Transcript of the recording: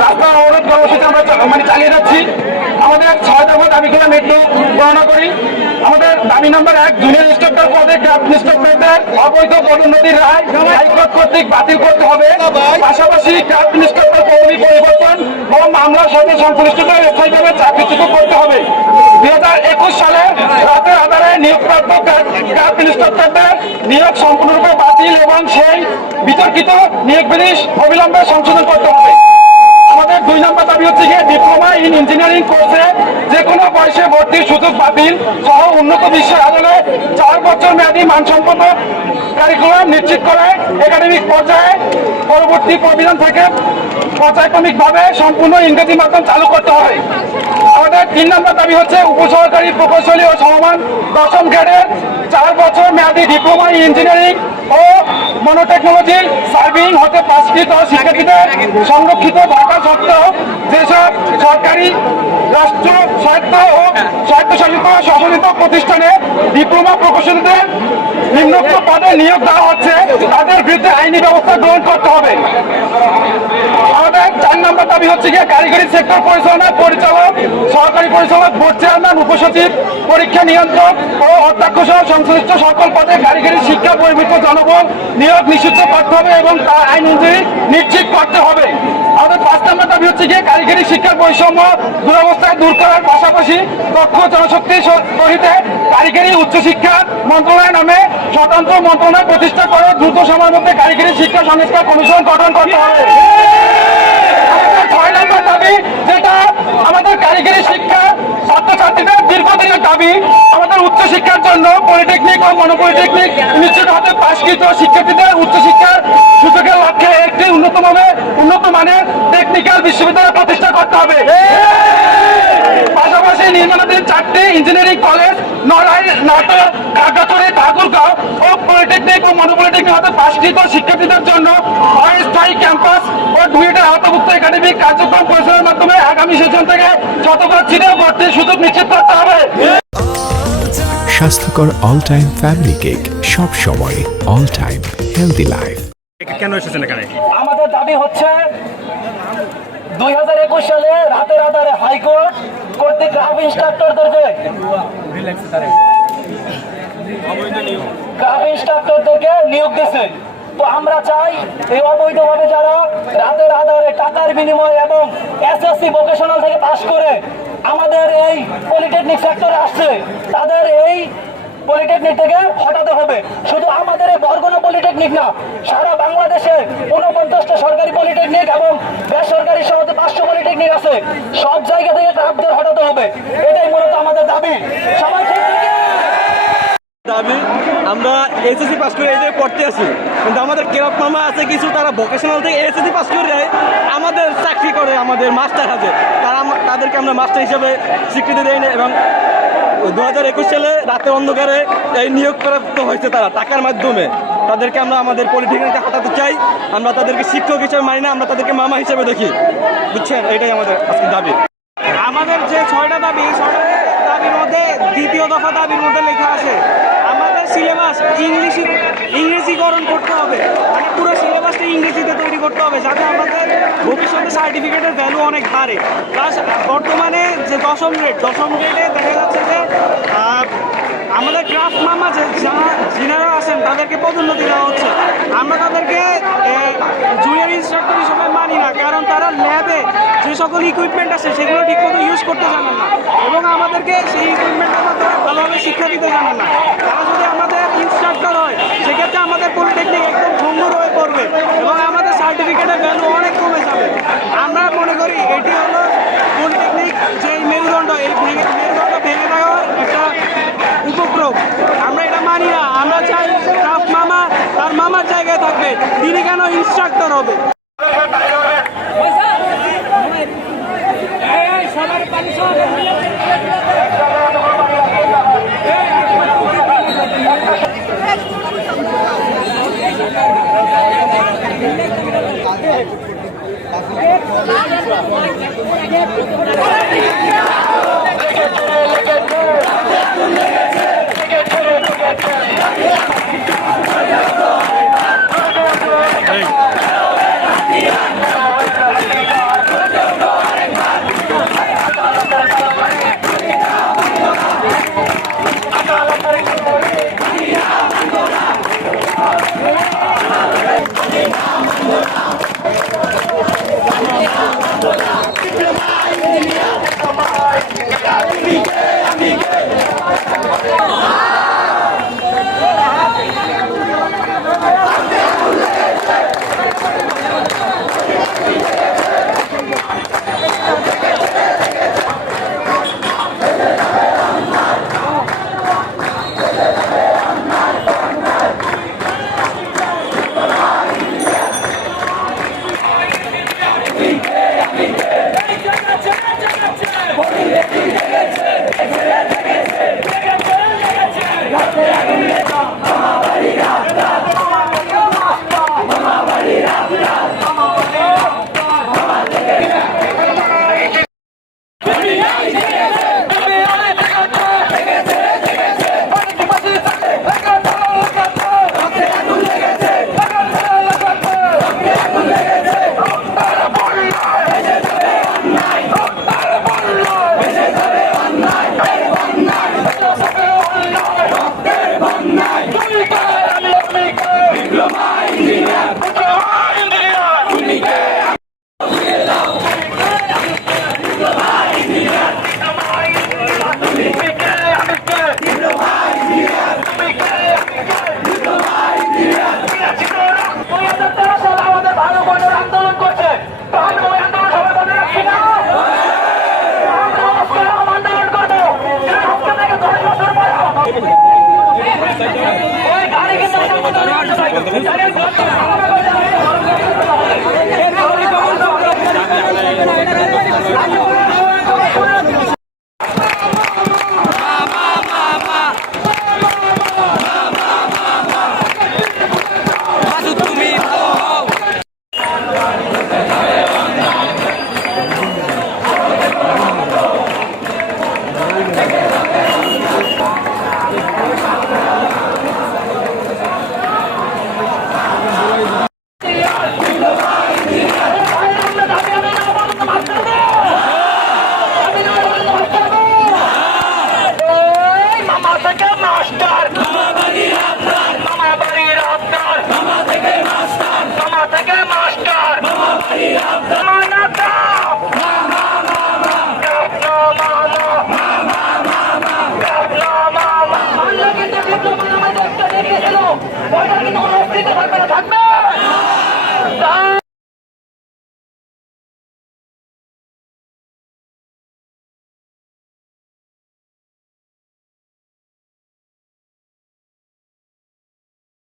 রাস্তা অবরোধ কর্মসূচি আমরা চালিয়ে যাচ্ছি। আমাদের 6 দফা দাবিগুলো একটু বর্ণনা করি। আমাদের দাবি নাম্বার 1, জুনিয়র ইন্সট্রাক্টর পদে ক্রাফট ইন্সট্রাক্টরদের অবৈধ পদোন্নতির রায় হাইকোর্ট কর্তৃক বাতিল করতে হবে। পাশাপাশি ক্রাফট ইন্সট্রাক্টর পদবি পরিবর্তন ও মামলার সাথে সংশ্লিষ্টদের স্থায়ীভাবে চাকরিচ্যুত করতে হবে। 2021 সালে রাতের আধারে নিয়োগপ্রাপ্ত ক্রাফট ইন্সট্রাক্টরদের নিয়োগ সম্পূর্ণরূপে বাতিল এবং সেই বিতর্কিত নিয়োগ বিধি অবিলম্বে সংশোধন করতে হবে। আমাদের 2 নম্বর দাবি হচ্ছে গিয়ে ডিপ্লোমা ইন ইঞ্জিনিয়ারিং কোর্সে যে কোনো বয়সে ভর্তির সুযোগ বাতিল সহ উন্নত বিশ্বের আদলে 4 বছর মেয়াদী মানসম্পন্ন কারিকুলাম নিশ্চিত করে একাডেমিক পর্যায়ে পরবর্তী প্রবিধান থেকে পর্যায়ক্রমিকভাবে সম্পূর্ণ ইংরেজি মাধ্যম চালু করতে হবে। আমাদের 3 নম্বর দাবি হচ্ছে উপসহকারী প্রকৌশলী ও সমমান 10ম গ্রেডের 4 বছর মেয়াদী ডিপ্লোমা ইন ইঞ্জিনিয়ারিং ও মনোটেকনোলজি সার্ভিং হতে পাশকৃত শিক্ষার্থীদের সংরক্ষিত থাকা সত্ত্বেও যেসব সরকারি রাষ্ট্র স্বায়ত্ত ও স্বায়ত্তশাসিত শাসিত প্রতিষ্ঠানে ডিপ্লোমা প্রকৌশলীদের নিম্নোক্ত পদে নিয়োগ দেওয়া হচ্ছে তাদের বিরুদ্ধে আইনি ব্যবস্থা গ্রহণ করতে হবে। আমাদের 4 নম্বর দাবি হচ্ছে গিয়ে কারিগরি সেক্টর পরিচালনার পরিচালক, সহকারী পরিচালক, বোর্ড চেয়ারম্যান, উপসচিব, পরীক্ষা নিয়ন্ত্রক ও অধ্যক্ষ সহ সংশ্লিষ্ট সকল পদে কারিগরি শিক্ষা বহির্ভূত জনবল নিয়োগ নিষিদ্ধ করতে হবে এবং তা আইন অনুযায়ী নিশ্চিত করতে হবে। আমাদের 5 নম্বর দাবি হচ্ছে গিয়ে কারিগরি শিক্ষার বৈষম্য দুরবস্থায় দূর করার পাশাপাশি দক্ষ জনশক্তি সহিত কারিগরি উচ্চশিক্ষা মন্ত্রণালয় নামে স্বতন্ত্র মন্ত্রণালয় প্রতিষ্ঠা করে দ্রুত সময়ের মধ্যে কারিগরি শিক্ষা সংস্কার কমিশন গঠন করতে হবে। 6 নম্বর দাবি, যেটা আমাদের কারিগরি শিক্ষা ছাত্রছাত্রীদের দীর্ঘদিনের দাবি, আমাদের উচ্চশিক্ষার জন্য পলিটেকনিক ও মনোপলিটেকনিক ইনস্টিটিউট হতে পাশকৃত শিক্ষার্থীদের উচ্চশিক্ষার সুযোগের লক্ষ্যে একটি উন্নত মানের টেকনিক্যাল বিশ্ববিদ্যালয় প্রতিষ্ঠা করতে হবে। পাশাপাশি নির্মাণাধীন 4টি ইঞ্জিনিয়ারিং কলেজ নড়াইল, নাটোর, খাগড়াছড়ি, ঠাকুরগাঁও ও পলিটেকনিক ও মনোপলিটেকনিক হতে পাশকৃত শিক্ষার্থীদের জন্য অস্থায়ী ক্যাম্পাস ও ডুয়েটের আওতাভুক্ত একাডেমিক কার্যক্রম পরিচালনার মাধ্যমে আগামী সেশন থেকে শতভাগ সিটে ভর্তির সুযোগ নিশ্চিত করতে হবে। স্বাস্থ্যকর অল টাইম ফ্যামিলি কেক, সব সময় অল টাইম হেলদি লাইফ। কেন এসেছেন এখানে? আমাদের দাবি হচ্ছে 2021 সালে রাতের আধারে হাইকোর্ট কর্তৃক ক্রাফট ইন্সট্রাক্টরদেরকে নিয়োগ দিয়েছে। তো আমরা চাই এই অবৈধভাবে যারা রাতের আধারে টাকার বিনিময়ে এবং এসএসসি ভোকেশনাল থেকে পাশ করে আমাদের এই পলিটেকনিক সেক্টরে আসছে তাদের এই পলিটেকনিক থেকে হটাতে হবে। শুধু আমাদের এই বরগুনা পলিটেকনিক না, সারা বাংলাদেশে 49টা সরকারি পলিটেকনিক এবং বেসরকারি সহ 500 পলিটেকনিক আছে, সব জায়গা থেকে ক্রাফটদের হটাতে হবে। এটাই মূলত আমাদের দাবি। সবাই ঠিক দাবি আমরা এসএসসি পাস করে এই যে পড়তে আসি, কিন্তু আমাদের ক্রাফট মামা আছে কিছু, তারা ভোকেশনাল থেকে এসএসসি পাস করে দেয়, আমাদের চাকরি করে, আমাদের মাস্টার আছে, তাদেরকে আমরা মাস্টার হিসাবে স্বীকৃতি দেয় না। এবং 2021 সালে রাতের অন্ধকারে এই নিয়োগ প্রাপ্ত হয়েছে তারা টাকার মাধ্যমে, তাদেরকে আমরা আমাদের পলিটেকনিকে হটাতে চাই। আমরা তাদেরকে শিক্ষক হিসেবে মানি না, আমরা তাদেরকে মামা হিসেবে দেখি, বুঝছেন? এটাই আমাদের আজকে দাবি। আমাদের যে 6টা দাবি, 6টা দাবির মধ্যে দ্বিতীয় দফা দাবির মধ্যে লেখা আছে আমাদের সিলেবাস ইংরেজিকরণ করতে হবে, মানে পুরো সিলেবাসটা ইংরেজিতে তৈরি করতে হবে, যাতে আমাদের ভবিষ্যতে সার্টিফিকেটের ভ্যালু অনেক বাড়ে। প্লাস বর্তমানে যে 10ম গ্রেডে দেখা যাচ্ছে যে আমাদের ক্রাফট মামা যিনারা আছেন তাদেরকে পদোন্নতি দেওয়া হচ্ছে। আমরা তাদেরকে জুনিয়র ইনস্ট্রাক্টর হিসেবে মানি না, কারণ তারা ল্যাবে যে সকল ইকুইপমেন্ট আছে সেগুলো ঠিকমতো ইউজ করতে জানেন না এবং আমাদেরকে সেই ইকুইপমেন্টের মাধ্যমে ভালোভাবে শিক্ষা দিতে জানেন না। তারা যদি আমাদের ইনস্ট্রাক্টর হয় সেক্ষেত্রে আমাদের পলিটেকনিক একদম ভঙ্গুর হয়ে পড়বে এবং আমাদের সার্টিফিকেটের ভ্যালু অনেক কমে যাবে। আমরা মনে করি এটি হলো পলিটেকনিক যে মেরুদণ্ড, এই মেরুদণ্ড ভেঙে দেওয়ার একটা উপক্রম। আমরা এটা মানি না। আমরা চাই ক্রাফট মামা তার মামার জায়গায় থাকবে, তিনি কেন ইনস্ট্রাক্টর হবে? দাবি